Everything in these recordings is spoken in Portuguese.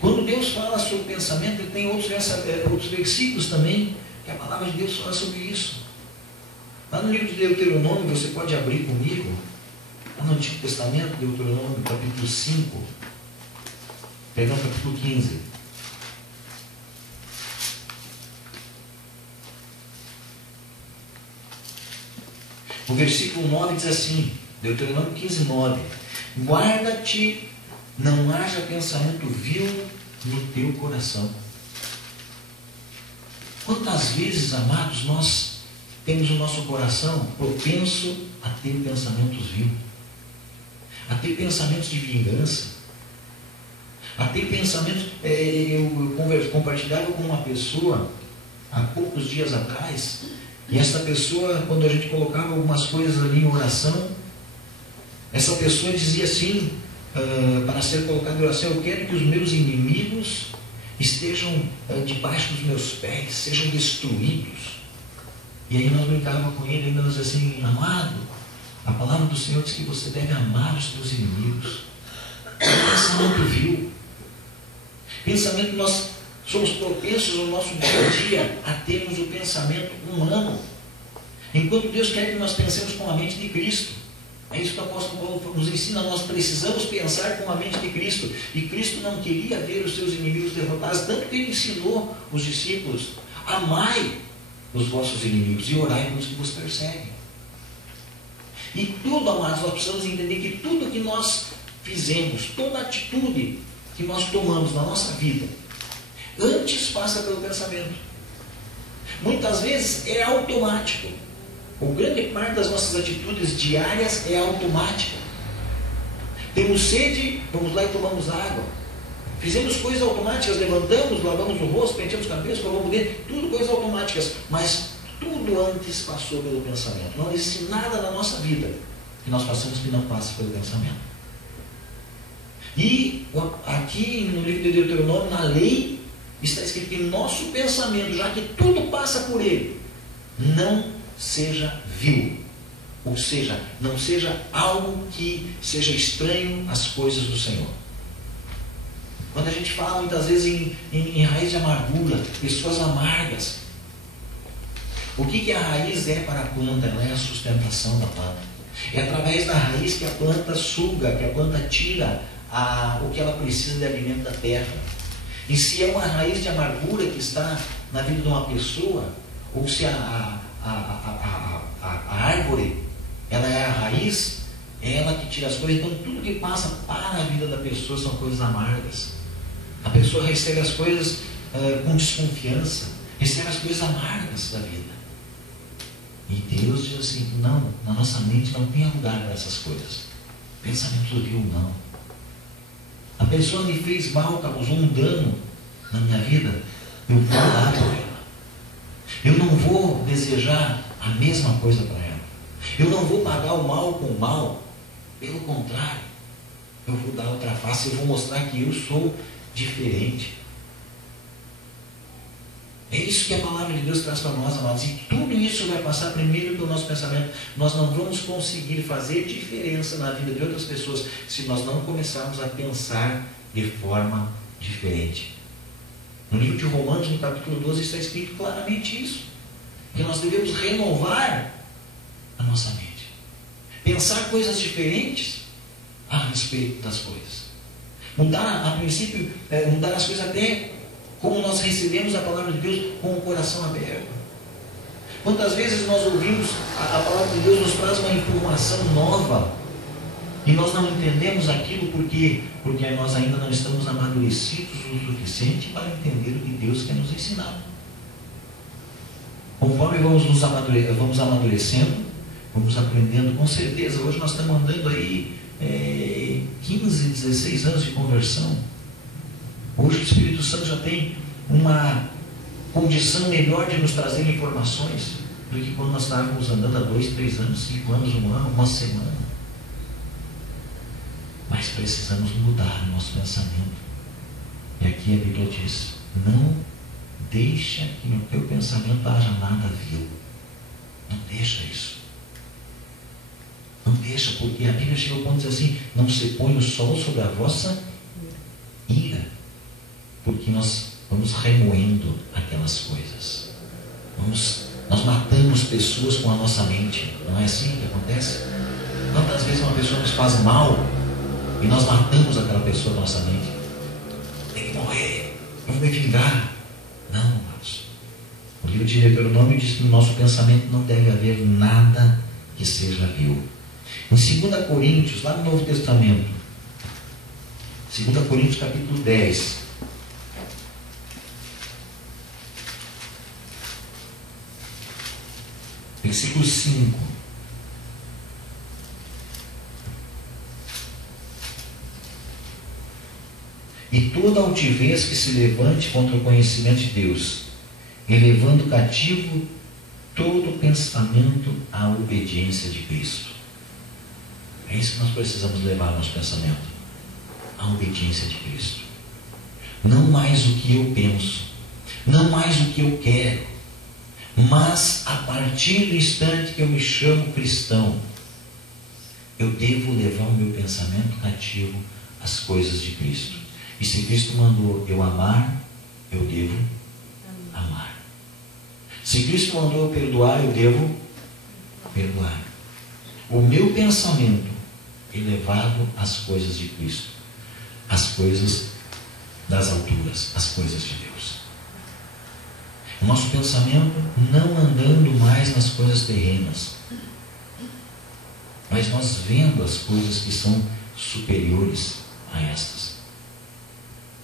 Quando Deus fala sobre pensamento, ele tem outros versículos também, que a palavra de Deus fala sobre isso. Lá no livro de Deuteronômio, você pode abrir comigo, lá no Antigo Testamento, Deuteronômio capítulo 5, perdão, capítulo 15. O versículo 9 diz assim, Deuteronômio 15, 9: guarda-te, não haja pensamento vil no teu coração. Quantas vezes, amados, nós temos o nosso coração propenso a ter pensamentos vil, a ter pensamentos de vingança, a ter pensamentos... Eu compartilhava com uma pessoa há poucos dias atrás, e essa pessoa, quando a gente colocava algumas coisas ali em oração, essa pessoa dizia assim, para ser colocado em oração: eu quero que os meus inimigos estejam debaixo dos meus pés, sejam destruídos. E aí nós brincávamos com ele, ainda nós assim: amado, a palavra do Senhor diz que você deve amar os teus inimigos. Pensamento vil. Pensamento, nós somos propensos no nosso dia a dia a termos o pensamento humano, enquanto Deus quer que nós pensemos com a mente de Cristo. É isso que o apóstolo Paulo nos ensina. Nós precisamos pensar com a mente de Cristo. E Cristo não queria ver os seus inimigos derrotados, tanto que ele ensinou os discípulos: amai os vossos inimigos e orai pelos que vos perseguem. E tudo, amados, nós precisamos entender que tudo que nós fizemos, toda atitude que nós tomamos na nossa vida, antes passa pelo pensamento. Muitas vezes é automático. O grande parte das nossas atitudes diárias é automática. Temos sede, vamos lá e tomamos água. Fizemos coisas automáticas, levantamos, lavamos o rosto, penteamos o cabelo, escovamos o dedo, tudo coisas automáticas. Mas tudo antes passou pelo pensamento. Não existe nada na nossa vida que nós façamos que não passe pelo pensamento. E aqui no livro de Deuteronômio, na lei, está escrito que nosso pensamento, já que tudo passa por ele, não seja vil, ou seja, não seja algo que seja estranho às coisas do Senhor. Quando a gente fala muitas vezes em raiz de amargura, pessoas amargas, o que a raiz é para a planta? Ela é a sustentação da planta. É através da raiz que a planta suga, que a planta tira o que ela precisa de alimento da terra. E se é uma raiz de amargura que está na vida de uma pessoa, ou se a árvore, ela é a raiz, é ela que tira as coisas. Então tudo que passa para a vida da pessoa são coisas amargas. A pessoa recebe as coisas com desconfiança, recebe as coisas amargas da vida. E Deus diz assim: não, na nossa mente não tem lugar para essas coisas. Pensamento vil, não. A pessoa me fez mal, causou um dano na minha vida, eu vou dar para ela. Eu não vou desejar a mesma coisa para ela. Eu não vou pagar o mal com o mal. Pelo contrário, eu vou dar outra face. Eu vou mostrar que eu sou diferente. É isso que a palavra de Deus traz para nós, amados. E tudo isso vai passar primeiro pelo nosso pensamento. Nós não vamos conseguir fazer diferença na vida de outras pessoas se nós não começarmos a pensar de forma diferente. No livro de Romanos, no capítulo 12, está escrito claramente isso. Que nós devemos renovar a nossa mente. Pensar coisas diferentes a respeito das coisas. Mudar, a princípio, mudar as coisas até como nós recebemos a palavra de Deus, com o coração aberto. Quantas vezes nós ouvimos a palavra de Deus, nos traz uma informação nova e nós não entendemos aquilo porque nós ainda não estamos amadurecidos o suficiente para entender o que Deus quer nos ensinar. Conforme vamos amadurecendo, vamos aprendendo, com certeza. Hoje nós estamos andando aí 15, 16 anos de conversão. Hoje o Espírito Santo já tem uma condição melhor de nos trazer informações do que quando nós estávamos andando há 2, 3 anos, 5 anos, 1 ano, 1 semana. Mas precisamos mudar o nosso pensamento. E aqui a Bíblia diz: não deixa que no teu pensamento haja nada vil. Não deixa isso. Não deixa, porque a Bíblia chega ao ponto de dizer assim: não se põe o sol sobre a vossa ira. porque nós vamos remoendo aquelas coisas. Nós matamos pessoas com a nossa mente. Não é assim que acontece? Quantas vezes uma pessoa nos faz mal e nós matamos aquela pessoa com a nossa mente? Tem que morrer, eu vou me vingar. Não, amados. O livro de Deuteronômio diz que no nosso pensamento não deve haver nada que seja vil. Em 2 Coríntios, lá no Novo Testamento, 2 Coríntios capítulo 10, versículo 5. E toda altivez que se levante contra o conhecimento de Deus, elevando cativo todo pensamento à obediência de Cristo. É isso que nós precisamos levar no nosso pensamento, a obediência de Cristo. Não mais o que eu penso, não mais o que eu quero, mas a partir do instante que eu me chamo cristão, eu devo levar o meu pensamento cativo às coisas de Cristo. E se Cristo mandou eu amar, eu devo amar. Se Cristo mandou eu perdoar, eu devo perdoar. O meu pensamento elevado às coisas de Cristo, às coisas das alturas, às coisas de Deus. O nosso pensamento não andando mais nas coisas terrenas, mas nós vendo as coisas que são superiores a estas.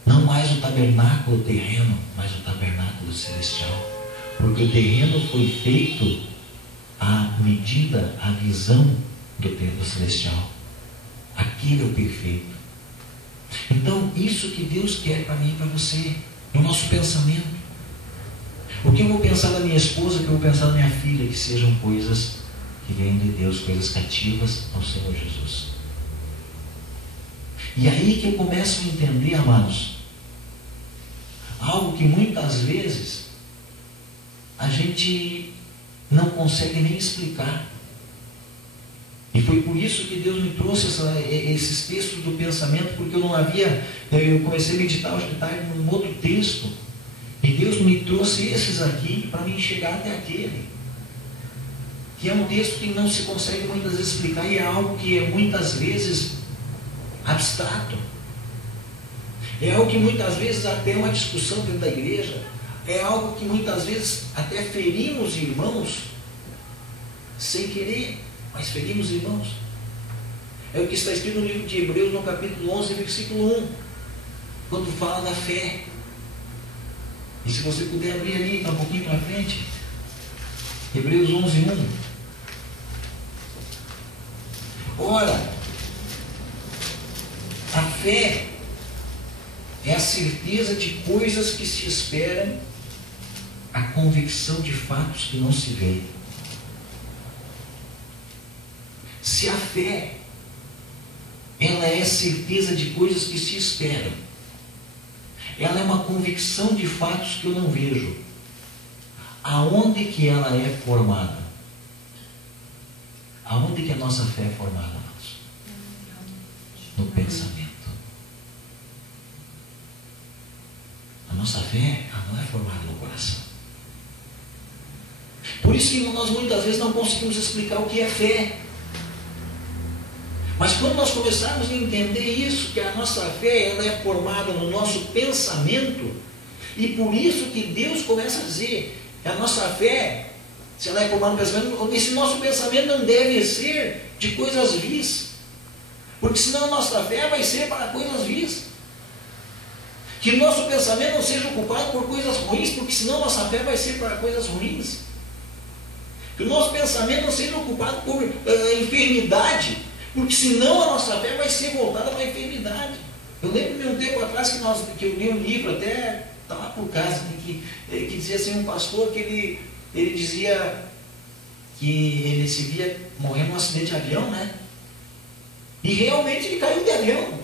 Não mais o tabernáculo terreno, mas o tabernáculo celestial. Porque o terreno foi feito à medida, à visão do templo celestial. Aquilo é o perfeito. Então, isso que Deus quer para mim e para você, é o nosso pensamento. O que eu vou pensar da minha esposa, o que eu vou pensar da minha filha, que sejam coisas que venham de Deus, coisas cativas ao Senhor Jesus. E aí que eu começo a entender, amados, algo que muitas vezes a gente não consegue nem explicar. E foi por isso que Deus me trouxe esses textos do pensamento, porque eu comecei a meditar hoje de tarde num outro texto, e Deus me trouxe esses aqui para me chegar até aquele, que é um texto que não se consegue muitas vezes explicar, e é algo que é muitas vezes abstrato. É algo que muitas vezes até uma discussão dentro da igreja, é algo que muitas vezes até ferimos irmãos sem querer, mas ferimos irmãos. É o que está escrito no livro de Hebreus, no capítulo 11, versículo 1, quando fala da fé. E se você puder abrir ali, está um pouquinho para frente, Hebreus 11, 1. Ora, a fé é a certeza de coisas que se esperam, a convicção de fatos que não se veem. Se a fé, ela é certeza de coisas que se esperam, ela é uma convicção de fatos que eu não vejo, aonde que ela é formada? Aonde que a nossa fé é formada, amados? No pensamento. A nossa fé, ela não é formada no coração. Por isso que nós muitas vezes não conseguimos explicar o que é fé. Mas quando nós começarmos a entender isso, que a nossa fé ela é formada no nosso pensamento, e por isso que Deus começa a dizer que a nossa fé, se ela é formada no pensamento, esse nosso pensamento não deve ser de coisas vis, porque senão a nossa fé vai ser para coisas vis. Que o nosso pensamento não seja ocupado por coisas ruins, porque senão a nossa fé vai ser para coisas ruins. Que o nosso pensamento não seja ocupado por enfermidade, porque senão a nossa fé vai ser voltada para a enfermidade. Eu lembro de um tempo atrás que eu li um livro, até está lá por casa, que dizia assim, um pastor que ele dizia que ele se via morrendo num acidente de avião, né? E realmente ele caiu de avião.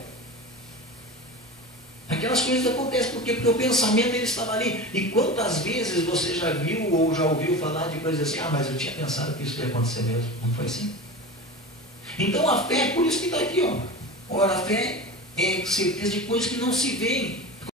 Aquelas coisas acontecem, porque o pensamento ele estava ali. E quantas vezes você já viu ou já ouviu falar de coisas assim, mas eu tinha pensado que isso ia acontecer mesmo. Não foi assim? Então a fé, por isso que está aqui, ó. Ora, a fé é certeza de coisas que não se veem.